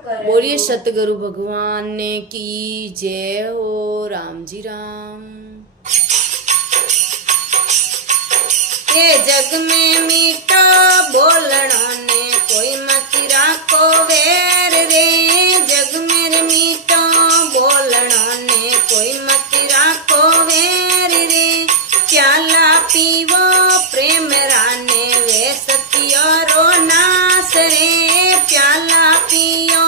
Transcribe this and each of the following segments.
बोलिए सतगुरु भगवान ने की जय हो। राम जी राम। ये जग में मीठा बोलना ने कोई मत राखो वेर रे। जग में मीठा बोलना ने कोई मत राखो वेर रे। प्याला पीवो प्रेम राने वे सतियारो नास रे। प्याला पियो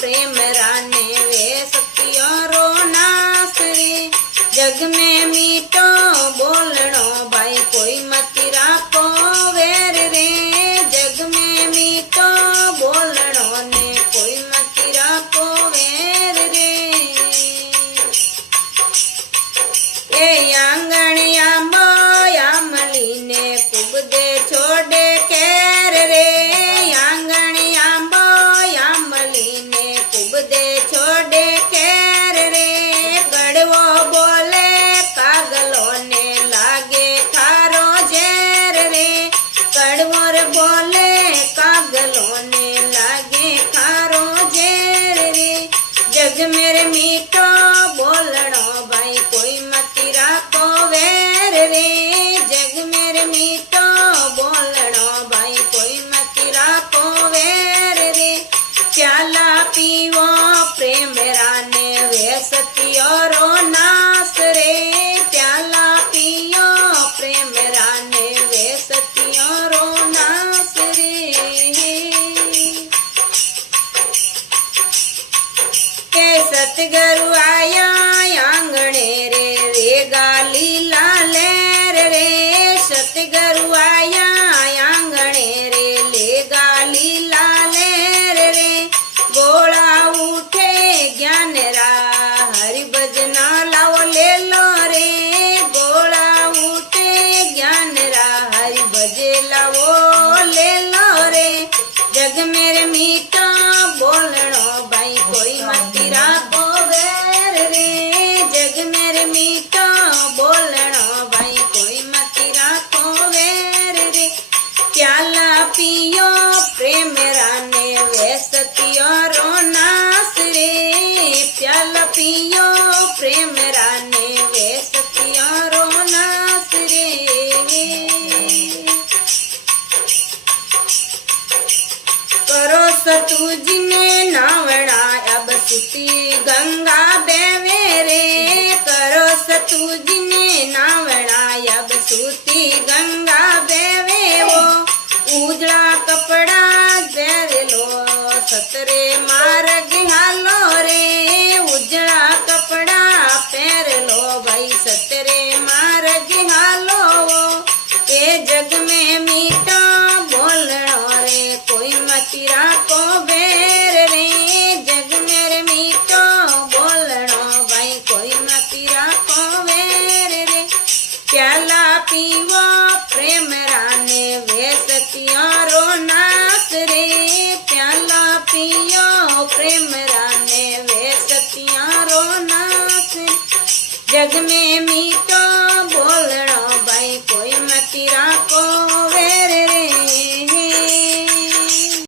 प्रेम राने वे सतियारो नास रे। जग में मीठो बोलनो भाई कोई मत राखो वेर रे। जग में मीठो बोलनो ने कोई मत राखो वेर रे। ए आंगण आंबो आमली ने कुबदे छोड़े केर रे। आंगण आंबो आमली ने कुबदे छोड़े केर रे। कड़वो बोले कागलो ने लागे खारो जेर रे। कड़वोर बोले कागलो ने लागे खारो जेर रे। जग मेरे मीठो बोलनो भाई कोई मत राखो वेर रे। जग मेरे मीठो बोलनो भाई कोई मत राखो वेर रे। प्याला पीवो प्रेम राने वे सतियोरो नास रे। प्याला पियो प्रेम राने वे सतियोरो नास रे। के सतगुरु आया आंगणे रे रे गाली लालेर रे। सतगुरु आया आंगणे रे ले गाली लालेर रे। गोला उठे ज्ञान रा हरि भजना लाओ ले लो रे। गोला उठे ज्ञान रा हरि भजे लाओ ले लो रे। जग मेरे मीठा बोलनो भाई कोई मत राखो वेर रे। जग मेरे मीठा बोलनो भाई कोई मत राखो वेर रे। प्याला पियो प्रेम राने वे सतियारो नास रे। प्याला पियो प्रेम राने वे सतियारो नास रे। करो सतुजी ने नावड़ा अब सुती गंगा बेवे रे। करो सतुजी ने नावड़ा अब सुती गंगा बेवे वो। उजड़ा कपड़ा जेर लो सतरे मार्ग हालो रे। उजड़ा कपड़ा पैर लो भाई सतरे मार्ग हालो वो। ए जग में मीठा बोलनो रे कोई मत राखो बेर रे। जग मेरे मीठो बोलनो भाई कोई मत राखो बेर रे। प्याला पीवो प्रेम राने वे सतियारो नास रे। प्याला पियो प्रेम राने वे सतियारो नास। जग में मीठो